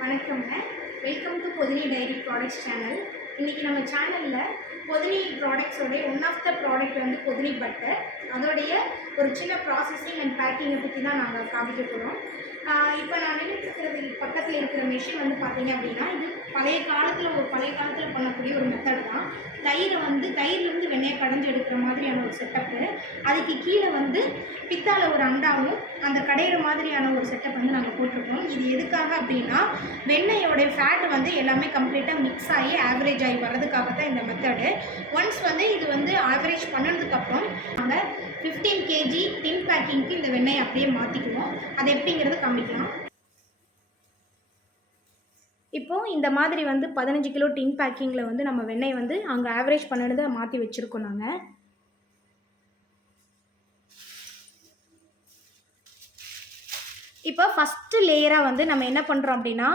வணக்கம்ங்க. Welcome to Pothini dairy products channel. இன்றைக்கி நம்ம சேனலில் பொதினி ப்ராடக்ட்ஸோட ஒன் ஆஃப் த ப்ராடக்ட் வந்து பொதினி பட்டர். அதோடைய ஒரு சின்ன ப்ராசஸிங் அண்ட் பேக்கிங்கை பற்றி தான் நாங்கள் காமிக்க போகிறோம். இப்போ நான் நின்றுட்டுருக்கிறது பக்கத்தில் இருக்கிற மிஷின் வந்து பார்த்தீங்க அப்படின்னா, இது பழைய காலத்தில் பண்ணக்கூடிய ஒரு மெத்தட் தான். தயிர்லேருந்து வெண்ணெயை கடைஞ்சி எடுக்கிற மாதிரியான ஒரு செட்டப்பு. அதுக்கு கீழே வந்து பித்தால ஒரு அண்டாவும் அந்த கடையிற மாதிரியான ஒரு செட்டப் வந்து நாங்கள் போட்டிருக்கோம். இது எதுக்காக அப்படின்னா, வெண்ணெயோட ஃபேட் வந்து எல்லாமே கம்ப்ளீட்டாக மிக்ஸ் ஆகி ஆவரேஜ் ஆகி வர்றதுக்காக தான் இந்த மெத்தடு. ஒன்ஸ் வந்து இது வந்து ஆவரேஜ் பண்ணதுக்கப்புறம் நாங்கள் 15 kg டின் பேக்கிங்க்கு இந்த வெண்ணெயை அப்படியே மாற்றிக்குவோம். அது எப்படிங்கிறது காமிக்கலாம். இப்போது இந்த மாதிரி வந்து 15 கிலோ டின் பேக்கிங்கில் வந்து நம்ம வெண்ணெய் வந்து அங்கே ஆவரேஜ் பண்ணதை மாற்றி வச்சுருக்கோம் நாங்கள். இப்போ ஃபஸ்ட்டு லேயராக வந்து நம்ம என்ன பண்ணுறோம் அப்படின்னா,